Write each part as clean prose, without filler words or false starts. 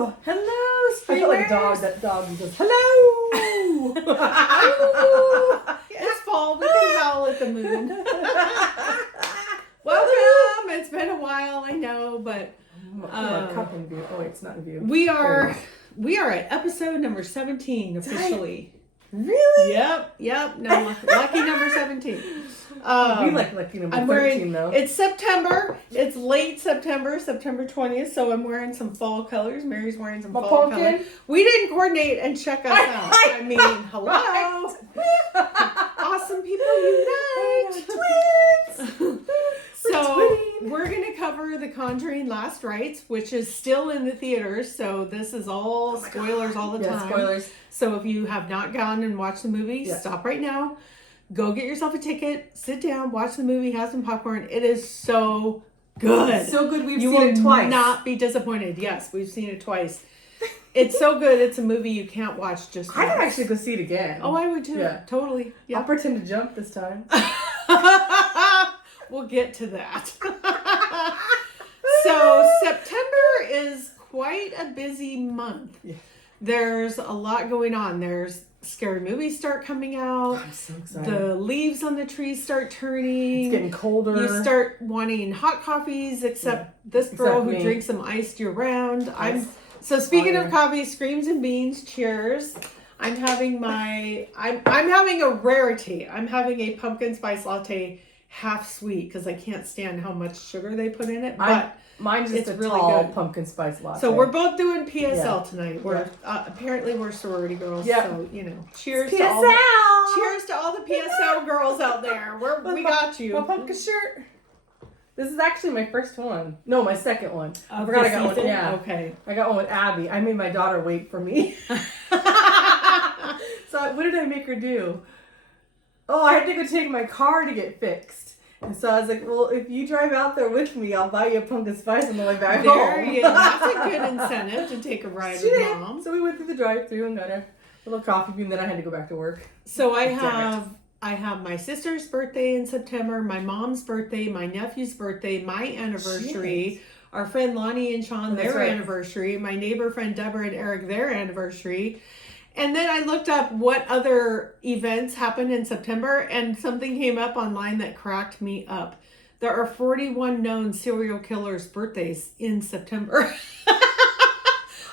Hello, I feel like a dog. That dog goes, hello. It's fall. We can howl at the moon. Welcome. It's been a while, I know, but Cup in view. Oh wait, it's not in view. we are at episode number 17 officially. Really? Yep. No, lucky number 17. We like lucky number 13 though. It's September. It's late September 20th. So I'm wearing some fall colors. Mary's wearing some fall colors. We didn't coordinate and check us out. I mean, hello. Awesome people unite. Twins. So we're going to cover the Conjuring Last Rites, which is still in the theaters. So this is all spoilers all the time. Spoilers. So if you have not gone and watched the movie, stop right now. Go get yourself a ticket, sit down, watch the movie, have some popcorn. It is so good. So good. We've seen it twice. You will not be disappointed. Yes, we've seen it twice. It's so good. It's a movie you can't watch just once. I could actually go see it again. Oh, I would too. Yeah. Totally. Yeah. I'll pretend to jump this time. We'll get to that. So September is quite a busy month. Yeah. There's a lot going on. There's scary movies start coming out. I'm so excited. The leaves on the trees start turning. It's getting colder. You start wanting hot coffees, except this girl who drinks them iced year round. Yes. So speaking of coffee, Screams and Beans, cheers. I'm having I'm having a rarity. I'm having a pumpkin spice latte half sweet because I can't stand how much sugar they put in it. But mine's just it's a really tall good pumpkin spice latte. So we're both doing PSL tonight. We're apparently we're sorority girls. Yeah. So cheers PSL. to all the PSL girls out there. We got you. My pumpkin shirt. This is actually my first one. No, my second one. I forgot I got one. Yeah. Okay. I got one with Abby. I made my daughter wait for me. So what did I make her do? Oh, I had to go take my car to get fixed. And so I was like, well, if you drive out there with me, I'll buy you a pumpkin spice on the way back home. That's a good incentive to take a ride with Mom. So we went through the drive-thru and got a little coffee bean, then I had to go back to work. So I have my sister's birthday in September, my mom's birthday, my nephew's birthday, my anniversary, our friend Lonnie and Sean, their anniversary, my neighbor friend Deborah and Eric, their anniversary. And then I looked up what other events happened in September, and something came up online that cracked me up. There are 41 known serial killers' birthdays in September.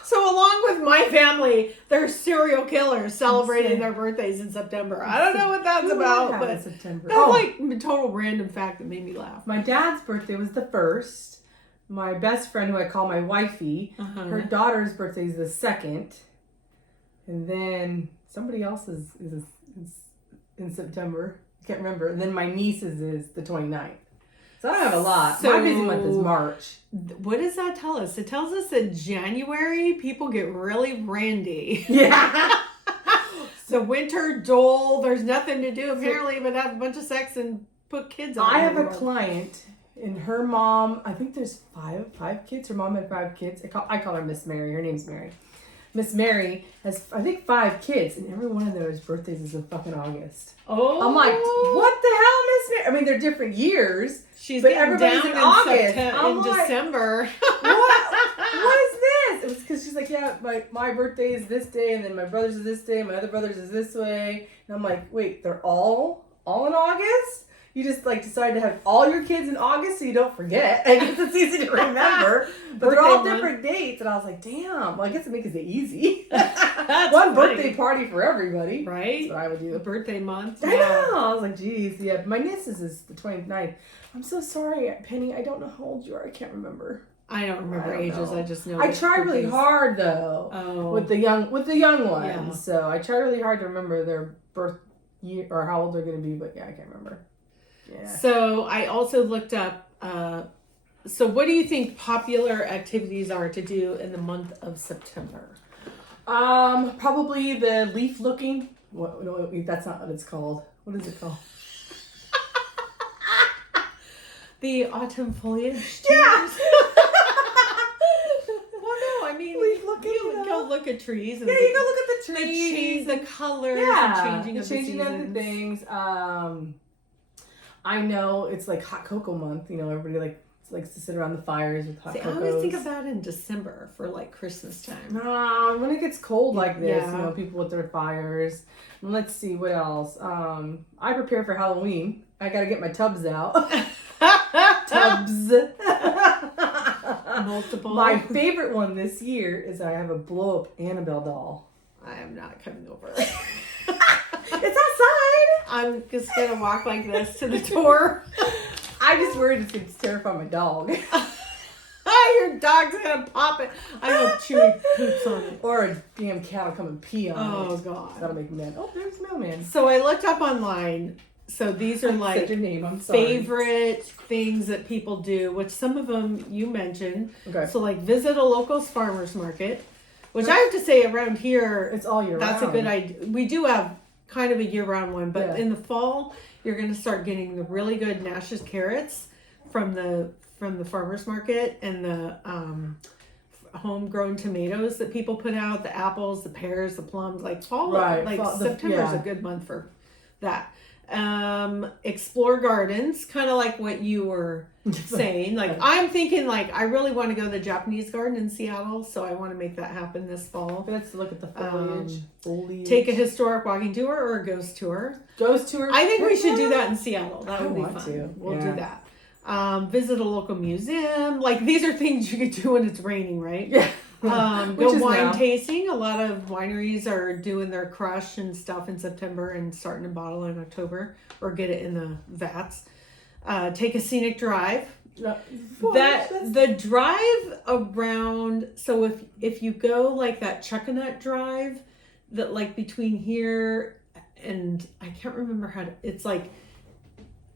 So along with my family, there's serial killers celebrating their birthdays in September. I don't know what that's about, but September. That's like a total random fact that made me laugh. My dad's birthday was the 1st. My best friend, who I call my wifey, her daughter's birthday is the 2nd. And then somebody else is in September. I can't remember. And then my niece's is the 29th. So I don't have a lot. My busy month is March. What does that tell us? It tells us that January, people get really randy. Yeah. So winter, dull, there's nothing to do apparently but have a bunch of sex and put kids on. I have a client and her mom, I think there's five kids. Her mom had 5 kids. I call her Miss Mary. Her name's Mary. Miss Mary has, I think, 5 kids, and every one of those birthdays is in fucking August. Oh. I'm like, what the hell, Miss Mary? I mean, they're different years. She's but getting everybody's down in August. in December. What is this? It was because she's like, yeah, my birthday is this day, and then my brother's is this day, and my other brother's is this way. And I'm like, wait, they're all in August? You just decide to have all your kids in August so you don't forget. I guess it's easy to remember. But they're all different dates. And I was like, damn. Well, I guess it makes it easy. One birthday party for everybody. Right? That's what I would do. The birthday month. I know. I was like, geez. Yeah, my niece's is the 29th. I'm so sorry, Penny. I don't know how old you are. I can't remember. I don't remember ages. I just know. I try really hard though with the young ones. Yeah. So I try really hard to remember their birth year or how old they're going to be. But yeah, I can't remember. Yeah. So I also looked up. So what do you think popular activities are to do in the month of September? Probably the leaf looking. What? No, that's not what it's called. What is it called? The autumn foliage. Yeah. Leaf looking. You go look at trees. And you go look at the trees. The colors, and changing of the things. I know it's like hot cocoa month. Everybody likes to sit around the fires with hot See, I cocos. always think of that in December for like Christmas time. When it gets cold like this, Yeah. people with their fires. And let's see what else. I prepare for Halloween. I gotta get my tubs out. Tubs. Multiple. My favorite one this year is I have a blow up Annabelle doll. I am not coming over. It's outside. I'm just gonna walk like this to the door. I just worried it's gonna terrify my dog. Your dog's gonna pop it. I hope Chewy poops on it. Or a damn cow come and pee on it. Oh God. That'll make me mad. Oh, there's Mailman. So I looked up online. So these are like Said your name. I'm sorry. favorite things that people do, which some of them you mentioned. Okay. So like visit a local farmer's market, which I have to say around here, It's all year round. that's a good idea. We do have kind of a year-round one, but Yeah. in the fall, you're going to start getting the really good Nash's carrots from the farmer's market, and the homegrown tomatoes that people put out, the apples, the pears, the plums, like fall. Right. Like Fall- September's a good month for that. Explore gardens, kind of like what you were saying. Like Right. I'm thinking, like I really want to go to the Japanese garden in Seattle, so I want to make that happen this fall. Let's look at the foliage. Take a historic walking tour or a ghost tour. Ghost tour. I think we should do that in Seattle. That I would be want fun. to. We'll Yeah. do that. Visit a local museum. Like these are things you could do when it's raining, right? Yeah. Go is wine now. tasting. A lot of wineries are doing their crush and stuff in September and starting to bottle in October or get it in the vats. Take a scenic drive. The drive around. So if you go like that Chuckanut Drive, that like between here and I can't remember how to. It's like.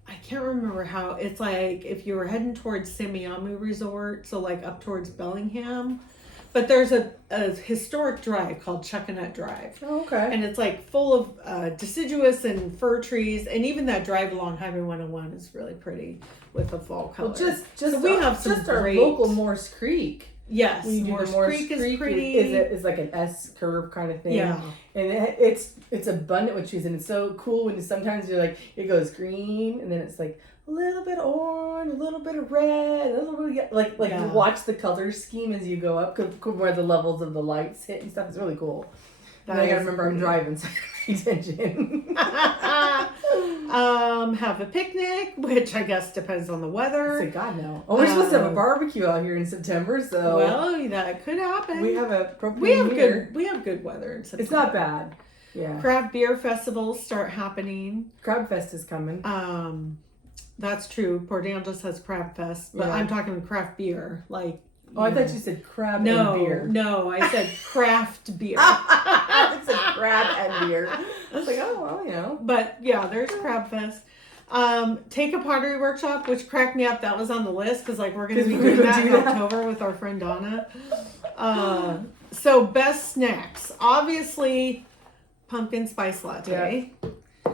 I can't remember how it's like if you were heading towards Semiahmoo Resort, so like up towards Bellingham. But there's a historic drive called Chuckanut Drive. Oh, okay. And it's like full of deciduous and fir trees. And even that drive along Highway 101 is really pretty with the fall color. Well, just so we have some just our great, local Morse Creek. Yes, When you do Morse the Morse Creek is pretty. Is like an S curve kind of thing. Yeah. And it's abundant with trees, and it's so cool when sometimes you're like it goes green, and then it's like a little bit of orange, a little bit of red, a little bit of, like Yeah. you watch the color scheme as you go up, where the levels of the lights hit and stuff. It's really cool. And I gotta remember I'm driving, so I pay attention. Have a picnic, which I guess depends on the weather. Say God no. Oh, we're supposed to have a barbecue out here in September, so Well, that could happen. we have a propane We have heater. good weather in September. It's not bad. Yeah. Craft beer festivals start happening. Crab Fest is coming. That's true. Port Angeles has Crab Fest, but Yeah. I'm talking craft beer. Like Oh, I thought you said crab no, and beer. no, I said craft beer. It's a crab and beer. I was like, oh, well, But yeah, there's Crab Fest. Take a pottery workshop, which cracked me up. That was on the list because like we're going to be doing that in October with our friend Donna. So best snacks, obviously, pumpkin spice latte.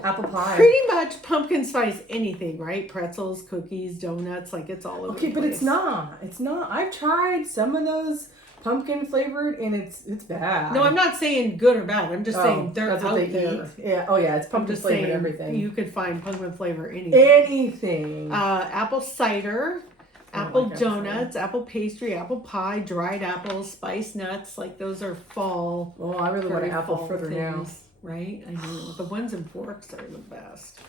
Apple pie. Pretty much pumpkin spice anything, right? Pretzels, cookies, donuts, like it's all over. Okay, the but place. it's not. It's not. I've tried some of those pumpkin flavored, and it's bad. No, I'm not saying good or bad. I'm just saying they're that's what out they there. eat. Yeah. Oh yeah, it's I'm pumpkin just flavored saying everything. you could find pumpkin flavor anything. Anything. Apple cider, I don't apple like apple donuts, apple pastry, apple pie, dried apples, spiced nuts. Like those are fall. Oh, I really want very an apple fall fritter now. things, right? I know the ones in forks are the best.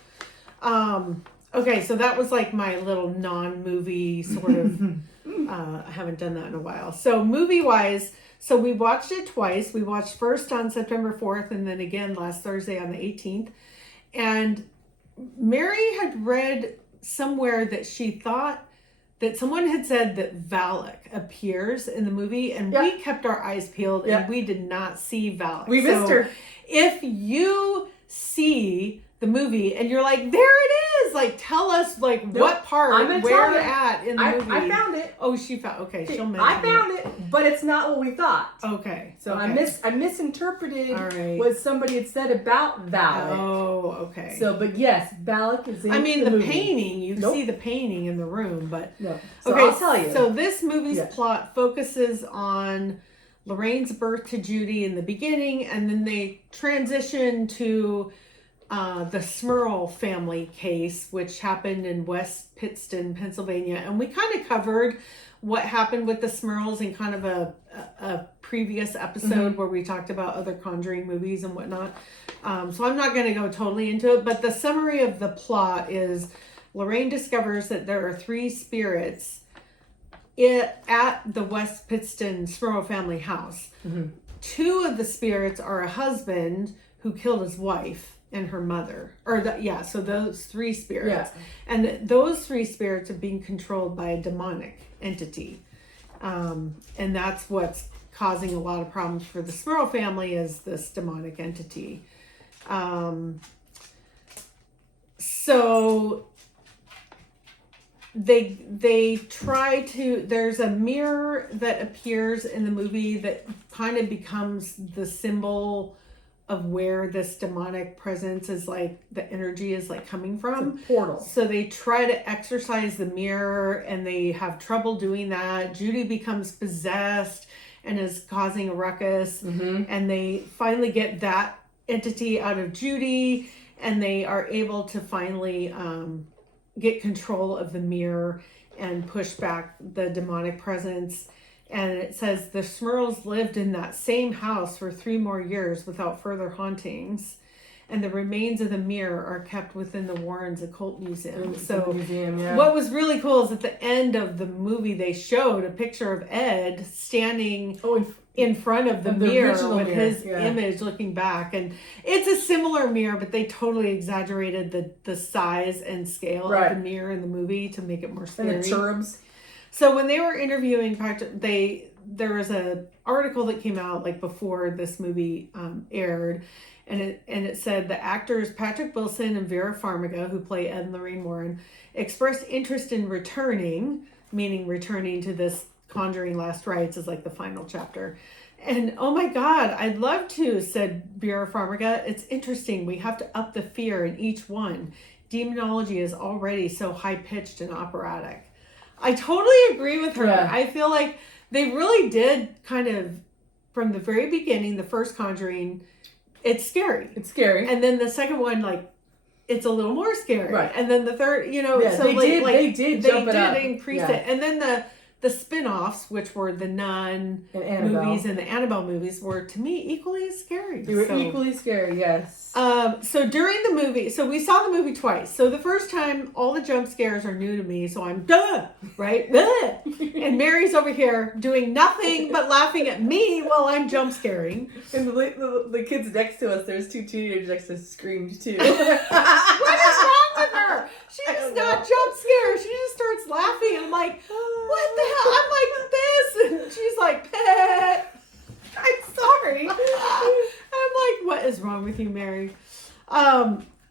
Okay, so that was like my little non-movie sort of. I haven't done that in a while. So movie-wise, so we watched it twice. We watched first on September 4th and then again last Thursday on the 18th. And Mary had read somewhere that she thought that someone had said that Valak appears in the movie, and Yeah. we kept our eyes peeled Yeah. and we did not see Valak. We missed her. If you see the movie and you're like, there it is, like tell us like Nope. what part, I'm gonna where tell you. at in the movie. I found it. Oh, she found. Okay, she'll mention. I found it, but it's not what we thought. Okay. So okay. I misinterpreted All right. what somebody had said about Valak. Oh, okay. So, but yes, Valak is in I mean, the the movie. painting. You Nope. see the painting in the room, but No. So okay. I'll tell you. So this movie's Yes. plot focuses on Lorraine's birth to Judy in the beginning, and then they transition to the Smurl family case, which happened in West Pittston, Pennsylvania. And we kind of covered what happened with the Smurls in kind of a previous episode where we talked about other Conjuring movies and whatnot. So I'm not going to go totally into it, but the summary of the plot is Lorraine discovers that there are 3 spirits at the West Pittston Smurl family house. 2 of the spirits are a husband who killed his wife and her mother, so those 3 spirits, and those 3 spirits are being controlled by a demonic entity, and that's what's causing a lot of problems for the Smurl family, is this demonic entity. So they try to, there's a mirror that appears in the movie that kind of becomes the symbol of where this demonic presence is, like the energy is like coming from. It's a portal. So they try to exorcise the mirror and they have trouble doing that. Judy becomes possessed and is causing a ruckus, and they finally get that entity out of Judy, and they are able to finally get control of the mirror and push back the demonic presence. And it says the Smurls lived in that same house for 3 more years without further hauntings, and the remains of the mirror are kept within the Warrens Occult Museum. What was really cool is at the end of the movie they showed a picture of Ed standing in front of the mirror with his image looking back, and it's a similar mirror, but they totally exaggerated the size and scale of the mirror in the movie to make it more scary. And the cherubs. So when they were interviewing Patrick, there was an article that came out like before this movie aired, and it said the actors Patrick Wilson and Vera Farmiga, who play Ed and Lorraine Warren, expressed interest in returning, meaning returning to this Conjuring Last Rites as like the final chapter. And oh my God, I'd love to, said Vera Farmiga. It's interesting. We have to up the fear in each one. Demonology is already so high pitched and operatic. I totally agree with her. Yeah. I feel like they really did kind of, from the very beginning, the first Conjuring, it's scary. It's scary. And then the second one, like, it's a little more scary. Right. And then the third, so they did jump it up. They increase it. And then the spin-offs, which were the Nun movies and the Annabelle movies, were, to me, equally as scary. They were equally scary, yes. So during the movie, so we saw the movie twice. So the first time, all the jump scares are new to me, so I'm, right? And Mary's over here doing nothing but laughing at me while I'm jump scaring. And the kids next to us, there's 2 teenagers next to us screamed too. What is wrong with her? She does not jump scare. She just starts laughing, and I'm like, what the hell? I'm like this, and she's like, pet. I'm sorry. I'm like, what is wrong with you, Mary? I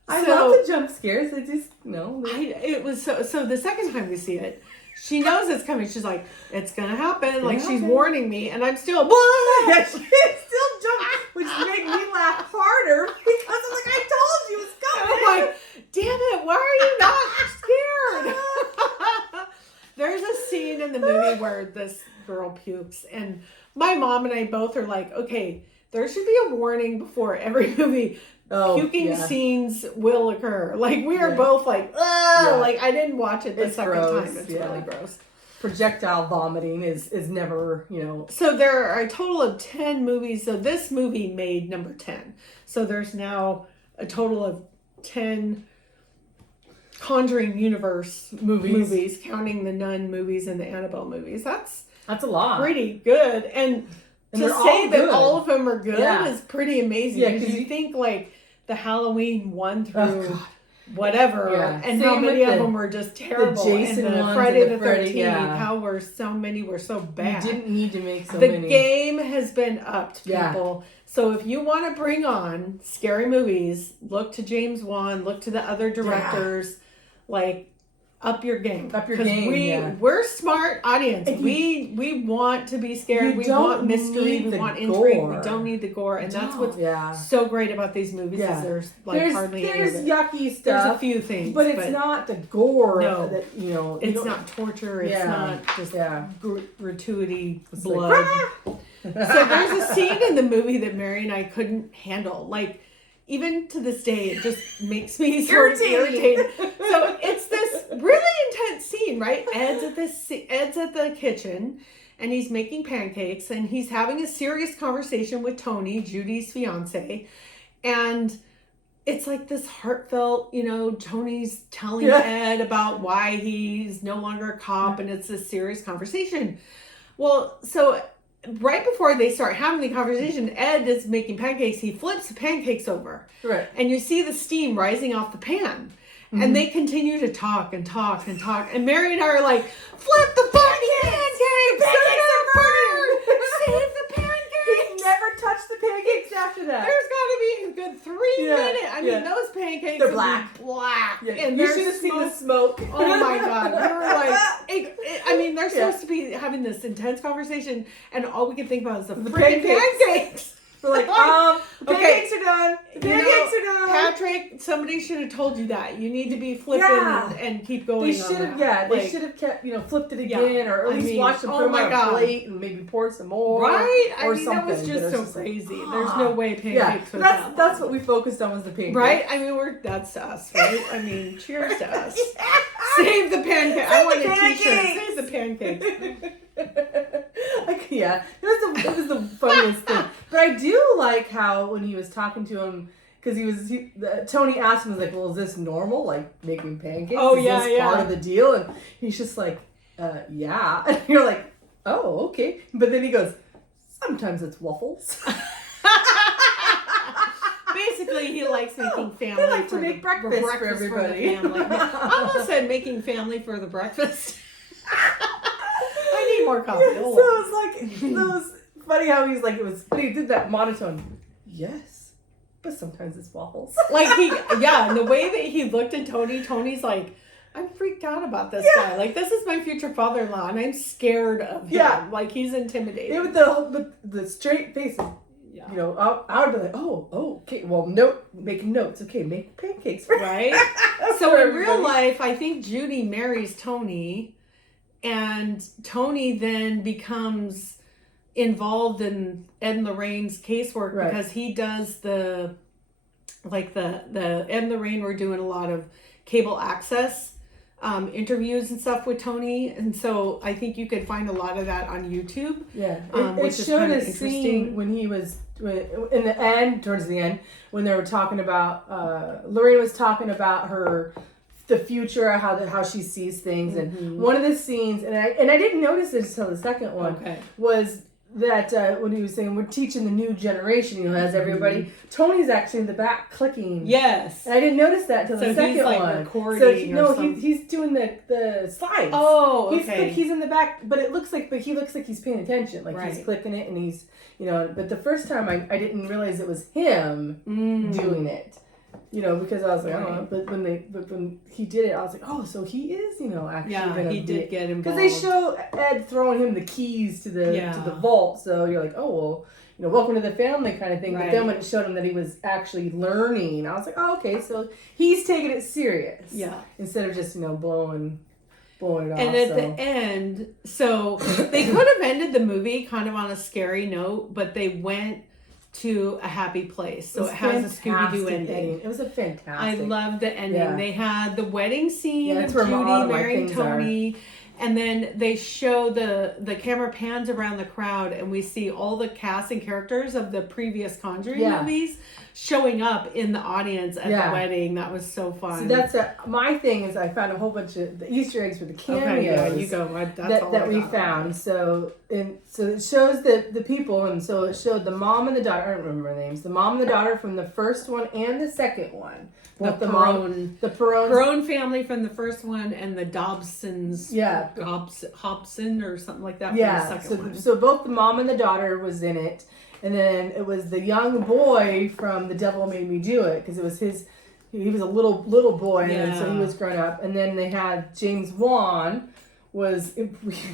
love the jump scares. They just it was so the second time we see it, she knows it's coming. She's like, it's gonna happen. Like she's warning me, and I'm still what? Yeah, she still jumped, which made me laugh harder because I'm like, I told you it's coming. And I'm like, damn it, why are you not scared? There's a scene in the movie where this girl pukes, and my mom and I both are like, okay, there should be a warning before every movie. Puking scenes will occur. Like, we are both like, like, I didn't watch it the second time. It's really gross. Projectile vomiting is never, So there are a total of 10 movies. So this movie made number 10. So there's now a total of 10 Conjuring universe movies, counting the Nun movies and the Annabelle movies. That's a lot. Pretty good. And to say that all of them are good is pretty amazing. Yeah, because you think like the Halloween 1 through whatever, and how many of them were just terrible. The Jason and the ones Friday and the 13th, how were so many were so bad. You didn't need to make so many. The game has been upped, people. So if you want to bring on scary movies, look to James Wan, look to the other directors, like up your game. Up your game. We're smart audience. We want to be scared. We want mystery. We want intrigue. We don't need the gore. And that's what's so great about these movies is there's like hardly any of it. There's yucky stuff. There's a few things. But it's not the gore that it's not torture. It's not just gratuity blood. So there's a scene in the movie that Mary and I couldn't handle. Like, even to this day, it just makes me sort of irritated. So it's this really intense scene, right? Ed's at the kitchen, and he's making pancakes, and he's having a serious conversation with Tony, Judy's fiance, and it's like this heartfelt, Tony's telling Ed about why he's no longer a cop, and it's this serious conversation. Well, so right before they start having the conversation, Ed is making pancakes. He flips the pancakes over. Right. And you see the steam rising off the pan. Mm-hmm. And they continue to talk and talk and talk. And Mary and I are like, flip the pancakes! The pancakes are burned! Save the pancakes! He never touched the pancakes after that. There's got to be a good 3 minutes. I mean, those pancakes are black. Yeah. And you should have seen the smoke. Oh my God. We were like, they're supposed to be having this intense conversation, and all we can think about is the freaking pancakes. We're like, the pancakes are done. The pancakes are done. Patrick, somebody should have told you that. You need to be flipping and keep going. They should have, they should have kept, flipped it again, or at least watched them put them on a plate and maybe pour some more. Right? Or something. That was just so crazy. There's no way pancakes would have that's what we focused on was the pancakes. Right? I mean, that's us, right? I mean, cheers to us. Save the pancakes. I want a t-shirt. Save the pancakes. It was the funniest thing. But I do like how when he was talking to him, because Tony asked him, was like, well, is this normal? Like making pancakes? Is this part of the deal? And he's just like, yeah. And you're like, oh, okay. But then he goes, sometimes it's waffles. Basically, he likes making family. They like to make breakfast for everybody. For the family. I almost said making family for the breakfast. I need more coffee. So it's like, funny how he's like, but he did that monotone. Yes, but sometimes it's waffles. And the way that he looked at Tony's like, I'm freaked out about this guy. Like, this is my future father-in-law, and I'm scared of him. Yeah. Like, he's intimidating. Yeah, with the straight face. I would be like, oh, okay, well, making notes. Okay, make pancakes. Right? So in real life, I think Judy marries Tony, and Tony then becomes involved in Ed and Lorraine's casework because he does the Ed and Lorraine were doing a lot of cable access interviews and stuff with Tony, and so I think you could find a lot of that on YouTube. Yeah, which it is showed kind of a scene when he was in the end, towards the end, when they were talking about Lorraine was talking about the future, how she sees things, and one of the scenes, and I didn't notice it until the second one was that when he was saying we're teaching the new generation, as everybody, Tony's actually in the back clicking. Yes, and I didn't notice that until the second one. Recording he's doing the slides. Oh, okay. He's in the back, but he looks like he's paying attention, he's clicking it, and he's But the first time I didn't realize it was him doing it. Because I was like, I don't know. But when he did it, I was like, oh, so he is, actually gonna he did get involved. Because they show Ed throwing him the keys to the vault, so you're like, oh well, welcome to the family kind of thing. Right. But then when it showed him that he was actually learning, I was like, oh, okay, so he's taking it serious. Yeah. Instead of just blowing it off. And at the end, so they could have ended the movie kind of on a scary note, but they went to a happy place. So it has a Scooby-Doo ending. It was a fantastic. I loved the ending. Yeah. They had the wedding scene of Judy marrying Tony. And then they show the camera pans around the crowd, and we see all the cast and characters of the previous Conjuring movies showing up in the audience at the wedding. That was so fun. So that's my thing is I found a whole bunch of the Easter eggs for the cameos. Okay, you go. That we found. So it shows the people, and so it showed the mom and the daughter. I don't remember their names. The mom and the daughter from the first one and the second one. The Perone family from the first one, and the Dobsons. Yeah. Hobson or something like that. Yeah. From the second one. So both the mom and the daughter was in it, and then it was the young boy from The Devil Made Me Do It, because it was his. He was a little boy, and so he was grown up. And then they had James Wan was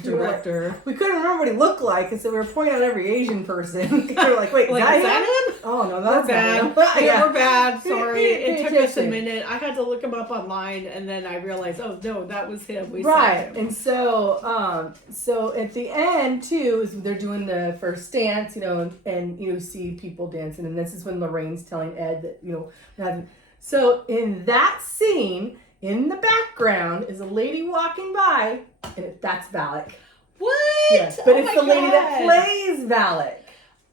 Director. We couldn't remember what he looked like, and so we were pointing out every Asian person. We were like, wait, Like, is is that that him? Oh no, that's bad. not him. Yeah, we're bad. Sorry. Pay It took us a attention. minute. I had to look him up online, and then I realized, oh no, that was him. We saw Right, him. and so at the end too is they're doing the first dance, and you see people dancing, and this is when Lorraine's telling Ed that so in that scene in the background is a lady walking by, and that's Valak. What? Yes, but Oh it's my the lady that God. plays Valak.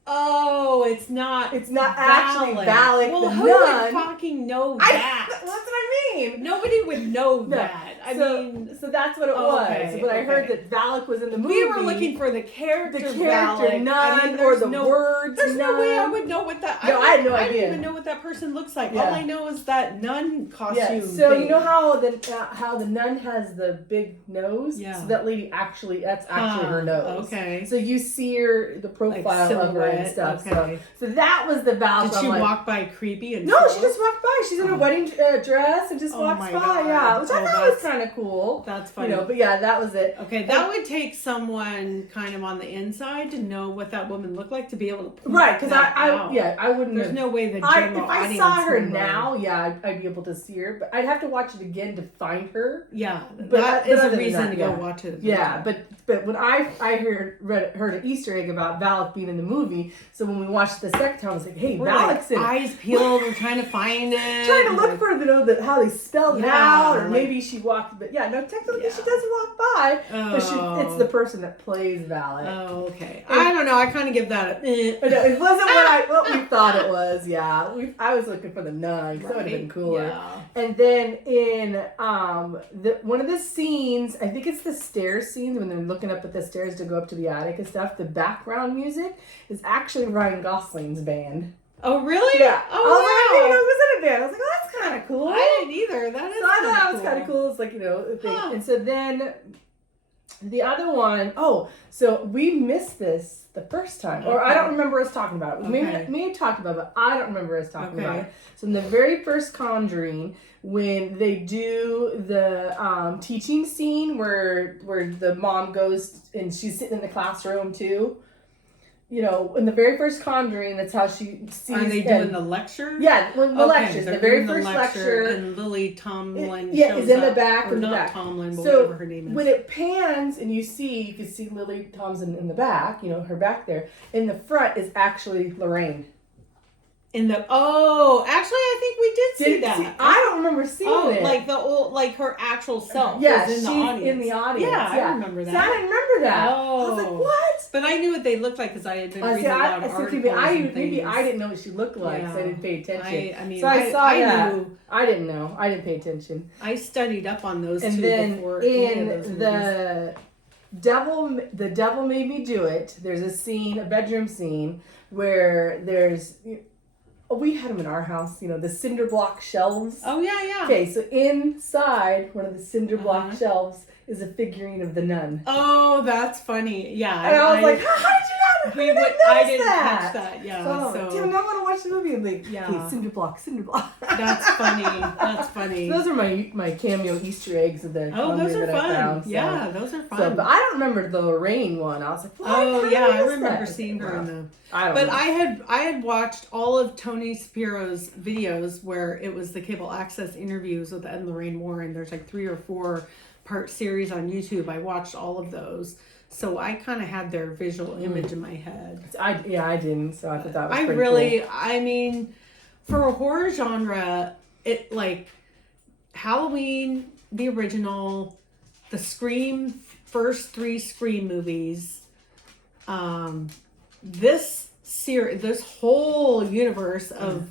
Oh, it's not. It's not actually Valak Well, the who nun. would fucking know that? That's what I mean. Nobody would know No. that. I so, mean, so that's what it okay, was. But I heard okay. that Valak was in the movie. we were looking for the character Valak. nun, I mean, or there's the no, words. There's nun. no way I would know what that. No, I had no I idea. didn't even know what that person looks like. Yeah. All I know is that nun costume. Yeah. So thing. you know how the nun has the big nose. Yeah. So that lady that's actually her nose. Okay. So you see the profile of her and stuff. Okay. So that was the Valak. Did she walk by creepy and? No, slow? she just walked by. She's in her wedding dress and just Oh walks my by. God. Yeah, which I Oh, thought was that's- kind of cool. That's funny. But yeah, that was it. Okay, that would take someone kind of on the inside to know what that woman looked like to be able to point Right, because that out. I wouldn't. There's have, no way the if general I audience saw her would know. now, yeah, I'd be able to see her, but I'd have to watch it again to find her. Yeah, But that is other a than reason that, to go yeah. watch it. Yeah, but when I heard an Easter egg about Valak being in the movie, so when we watched the second time, I was like, hey, we're Valak's like, in it. eyes peeled. We're trying to find it. Trying to look for her to know how they spelled it Yeah, out, or like- maybe she walked. But yeah, no, technically Yeah. she does walk by, but Oh. it's the person that plays Valak. Oh, okay. I don't know. I kind of give that a. But no, it wasn't what we thought it was. Yeah, I was looking for the nun, because that would have been cooler. Yeah. And then in one of the scenes, I think it's the stairs scene when they're looking up at the stairs to go up to the attic and stuff. The background music is actually Ryan Gosling's band. Oh, really? Yeah. Oh, I was like, I didn't know wow. he was in a band. I was like, oh, that's kind of cool. I didn't either. That is So I thought that was cool. kind of cool. It's like, a thing. Huh. And so then the other one, so we missed this the first time. Or I don't remember us talking about it. We Okay. may have talked about it, but I don't remember us talking about Okay. it. So in the very first Conjuring, when they do the teaching scene where the mom goes and she's sitting in the classroom too. In the very first Conjuring, that's how she sees. Are they doing the lecture? Yeah, when the lectures, they're the very doing first lecture. and Lily Tomlin Yeah, shows is in the up, back, or in the not back. Tomlin, but So, whatever her name is. When it pans and you can see Lily Tomlin in the back, her back there. In the front is actually Lorraine. Actually, I think we did see that. I don't remember seeing it. like the old, like her actual self. Yeah, was she's in the audience. in the audience. Yeah, I remember that. So I didn't remember that. Oh. I was like, what? But I knew what they looked like because I had been reading See, a lot of articles and maybe things. I didn't know what she looked like, so I Yeah. didn't pay attention. I mean, so I saw that. knew. I didn't know. I didn't pay attention. I studied up on those And two then before any of those in movies. the devil made me do it. There's a bedroom scene where there's. We had them in our house, the cinder block shelves. Oh yeah. Okay, so inside one of the cinder block Uh-huh. shelves is a figurine of the nun. Oh, that's funny. Yeah. And I was like, how did you not? I didn't catch that. Yeah. So, So now I want to watch the movie. I'm like, Yeah. okay, cinder block. that's funny. That's funny. Those are my cameo Easter eggs of the Oh, those Conjuring are that I fun. found, so. Yeah, those are fun. So, but I don't remember the Lorraine one. I was like, what? Oh How yeah, did I miss remember that? seeing her in the. I don't But know. I had watched all of Tony Shapiro's videos where it was the cable access interviews with Ed and Lorraine Warren. There's like 3 or 4 part series on YouTube. I watched all of those, so I kind of had their visual image in my head. I didn't. So I thought that was pretty cool. I mean, for a horror genre, it like Halloween, the original, the Scream, first 3 Scream movies, this whole universe of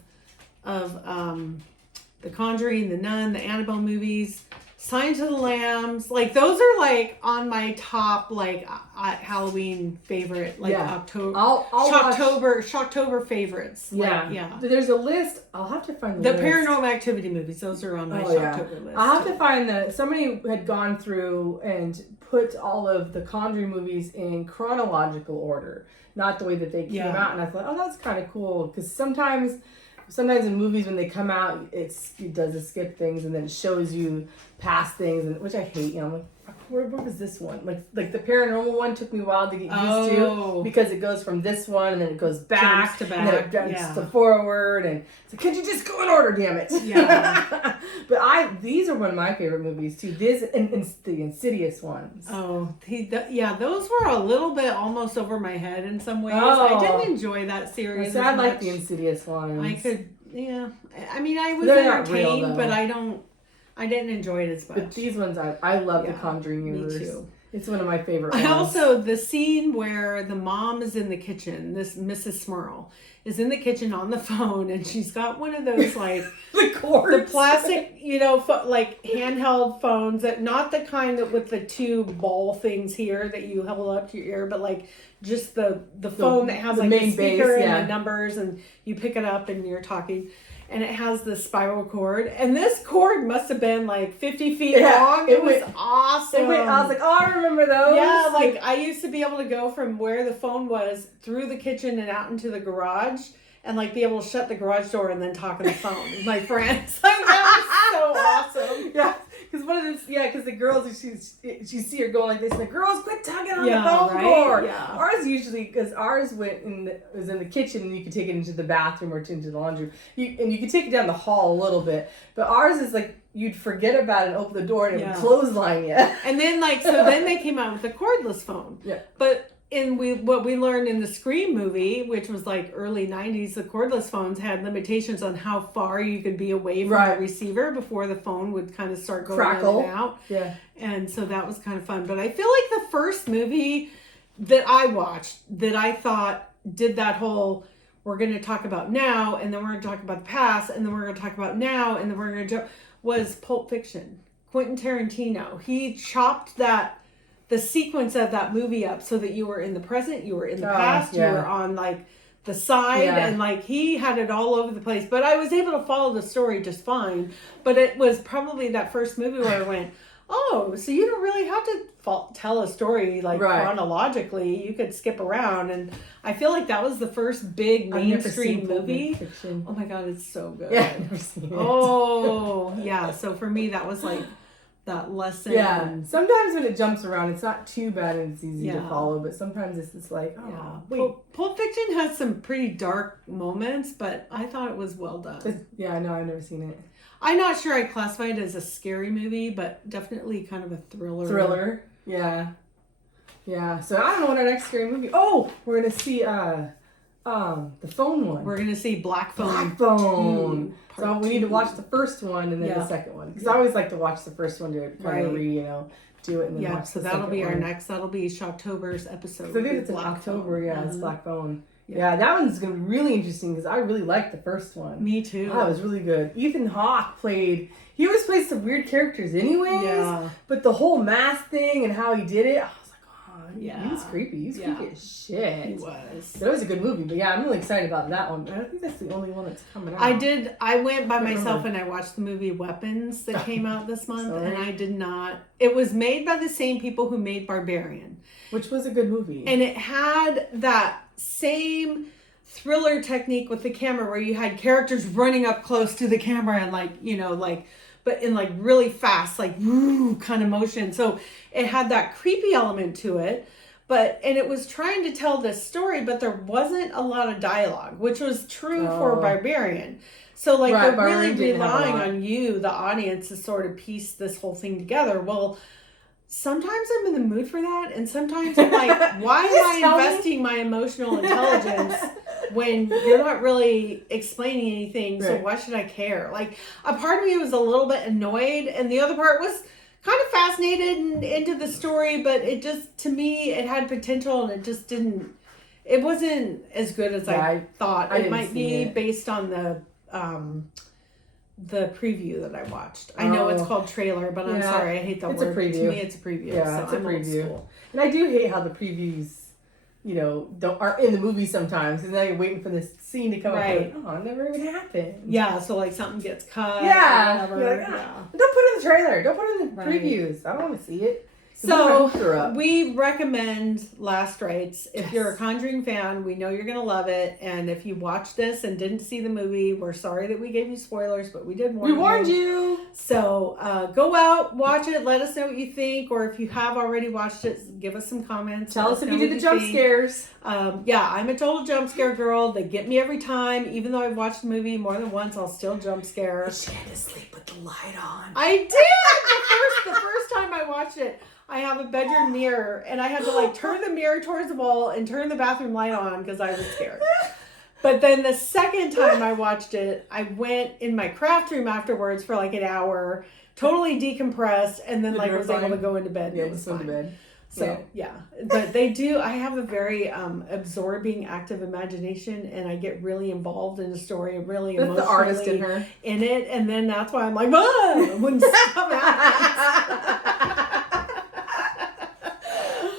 the Conjuring, the Nun, the Annabelle movies, Signs of the Lambs, like those are like on my top like Halloween favorite, like Yeah. October, I'll watch- Shocktober favorites. Yeah, Like, yeah. There's a list. I'll have to find The list. Paranormal Activity movies, those are on my Shocktober list. I'll have to find somebody had gone through and put all of the Conjuring movies in chronological order, not the way that they came out. And I thought, oh, that's kind of cool, because sometimes in movies when they come out, it does skip things and then it shows you past things, and which I hate. I'm like, Where was this one? Like the paranormal one took me a while to get used to because it goes from this one and then it goes back to back, and then it jumps to forward and so could you just go in order, damn it? Yeah. But these are one of my favorite movies too. This and the Insidious ones. Oh, those were a little bit almost over my head in some ways. I didn't enjoy that series. I like the Insidious ones. I could, yeah. I mean, I was They're not entertained, real, but I didn't enjoy it as much. But these ones, I love the Conjuring universe. Me too. It's one of my favorite ones. Also, the scene where the mom is in the kitchen, this Mrs. Smurl, is in the kitchen on the phone, and she's got one of those, like, the plastic, like, handheld phones, that not the kind that with the two ball things here that you hold up to your ear, but, like, just the phone that has, like, the speaker and the numbers, and you pick it up and you're talking. And it has the spiral cord. And this cord must have been like 50 feet long. It was awesome. I was like, oh, I remember those. Yeah, like I used to be able to go from where the phone was through the kitchen and out into the garage and like be able to shut the garage door and then talk on the phone with my friends. Like that was so awesome. Yeah. Because the girls, you see her going like this, and the girls quit tugging on the phone cord. Yeah. Ours usually, because ours was in the kitchen, and you could take it into the bathroom or into the laundry. And you could take it down the hall a little bit, but ours is like you'd forget about it and open the door and it would clothesline you. And then then they came out with the cordless phone. Yeah. But what we learned in the Scream movie, which was like early 90s, the cordless phones had limitations on how far you could be away from the receiver before the phone would kind of start going in and out. Yeah. And so that was kind of fun. But I feel like the first movie that I watched that I thought did that whole, we're going to talk about now, and then we're going to talk about the past, and then we're going to talk about now, and then we're going to was Pulp Fiction. Quentin Tarantino. He chopped the sequence of that movie up so that you were in the present, you were in the past, you were on like the side, and like he had it all over the place. But I was able to follow the story just fine. But it was probably that first movie where I went, oh, so you don't really have to tell a story like chronologically. You could skip around. And I feel like that was the first big mainstream movie. Oh my God, it's so good. Yeah, I've never seen it. Oh, yeah. So for me, that was like that lesson. Yeah. Sometimes when it jumps around, it's not too bad and it's easy to follow, but sometimes it's just like, Pulp Fiction has some pretty dark moments, but I thought it was well done. Yeah, no, I've never seen it. I'm not sure I classify it as a scary movie, but definitely kind of a thriller. Yeah. Yeah. So I don't know what our next scary movie. Oh, we're gonna see the phone one. We're gonna see Black Phone. So we need to watch the first one and then the second one, because I always like to watch the first one to kind of do it and then watch the second one. So that'll be our next. That'll be October's episode. So I think it's in October. Yeah, it's Black Phone. Yeah, that one's going to be really interesting because I really liked the first one. Me too. That was really good. Ethan Hawke he always plays some weird characters anyways. Yeah. But the whole mask thing and how he did it, I was like, oh, he was creepy. He was creepy as shit. He was. But it was a good movie. But yeah, I'm really excited about that one. But I think that's the only one that's coming out. I went by myself and I watched the movie Weapons that came out this month. And I did not. It was made by the same people who made Barbarian. Which was a good movie. And it had that same thriller technique with the camera where you had characters running up close to the camera and but in like really fast, like woo kind of motion. So it had that creepy element to it. And it was trying to tell this story, but there wasn't a lot of dialogue, which was true for Barbarian. So they're really relying on you, the audience, to sort of piece this whole thing together. Well, sometimes I'm in the mood for that, and sometimes I'm like, why am I investing my emotional intelligence when you're not really explaining anything, so why should I care? Like, a part of me was a little bit annoyed, and the other part was kind of fascinated and into the story, but it just, to me, it had potential, and it just didn't, it wasn't as good as I thought. It might be based on the preview that I watch. I know it's called trailer, but I'm sorry, I hate that word. It's a preview. To me, it's a preview. Yeah, it's a preview. And I do hate how the previews, aren't in the movie sometimes, and now you're waiting for this scene to come up. Like, oh, it never even happened. Yeah, so like something gets cut. Yeah. Don't put it in the trailer. Don't put it in the previews. I don't want to see it. So we recommend Last Rites. If you're a Conjuring fan, we know you're going to love it. And if you watched this and didn't see the movie, we're sorry that we gave you spoilers, but we did warn you. We warned you. So go out, watch it, let us know what you think. Or if you have already watched it, give us some comments. Tell us if you did the jump scares. Yeah, I'm a total jump scare girl. They get me every time. Even though I've watched the movie more than once, I'll still jump scare. She had to sleep with the light on. I did! The first time I watched it. I have a bedroom mirror, and I had to like turn the mirror towards the wall and turn the bathroom light on because I was scared. But then the second time I watched it, I went in my craft room afterwards for like an hour, totally decompressed, and then like was able to go into bed. Yeah, was into bed. So yeah, but they do. I have a very absorbing, active imagination, and I get really involved in the story, really emotionally the artist in her in it, and then that's why I'm like, when stuff happens.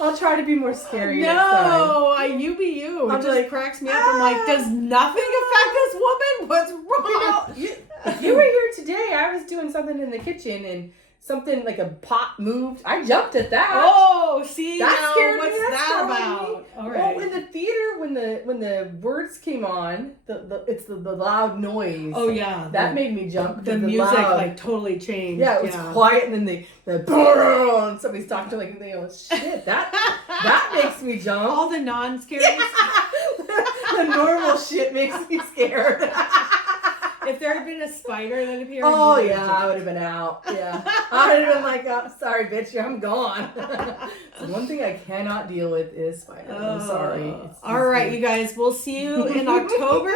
I'll try to be more scary. No, you be you. It just like, cracks me up. I'm like, does nothing affect this woman? What's wrong? If you were here today, I was doing something in the kitchen and something like a pot moved. I jumped at that. Oh, see, that scared me. What's that about? All right. Well, in the theater, when the words came on, it's the loud noise. Oh yeah, that made me jump. The music like totally changed. Yeah, it was quiet, and then the and somebody's talking to like, and they go, shit, that makes me jump. All the non-scary, the normal shit makes me scared. If there had been a spider that appeared, oh yeah, I would have been out. Yeah, I would have been like, oh, sorry, bitch, I'm gone. So one thing I cannot deal with is spiders. I'm sorry. All right, you guys, we'll see you in October.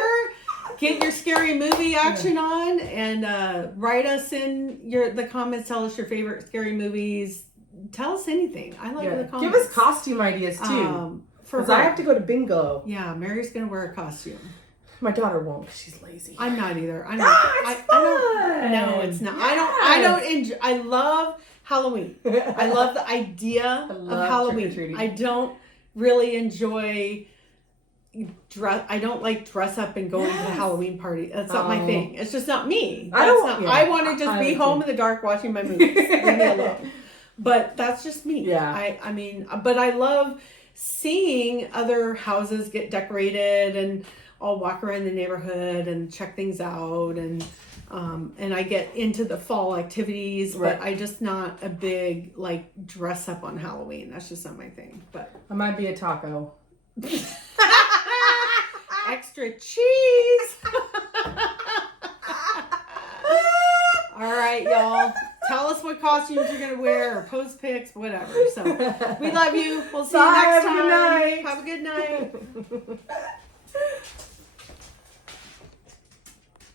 Get your scary movie action on, and write us in the comments. Tell us your favorite scary movies. Tell us anything. I like the comments. Give us costume ideas too. Because I have to go to bingo. Yeah, Mary's gonna wear a costume. My daughter won't because she's lazy. I'm not either. It's fun. No, it's not. Yes. I don't enjoy. I love Halloween. I love the idea of Halloween. I don't really enjoy dress. I don't like dress up and going to the Halloween party. That's not my thing. It's just not me. I want to just be home in the dark watching my movies. Leave me alone. But that's just me. Yeah. I mean, but I love seeing other houses get decorated, and I'll walk around the neighborhood and check things out, and I get into the fall activities, but I'm just not a big like dress up on Halloween. That's just not my thing. But I might be a taco. Extra cheese. All right, y'all. Tell us what costumes you're gonna wear, or post pics, whatever. So we love you. We'll see you next time. Have a good night. Have a good night.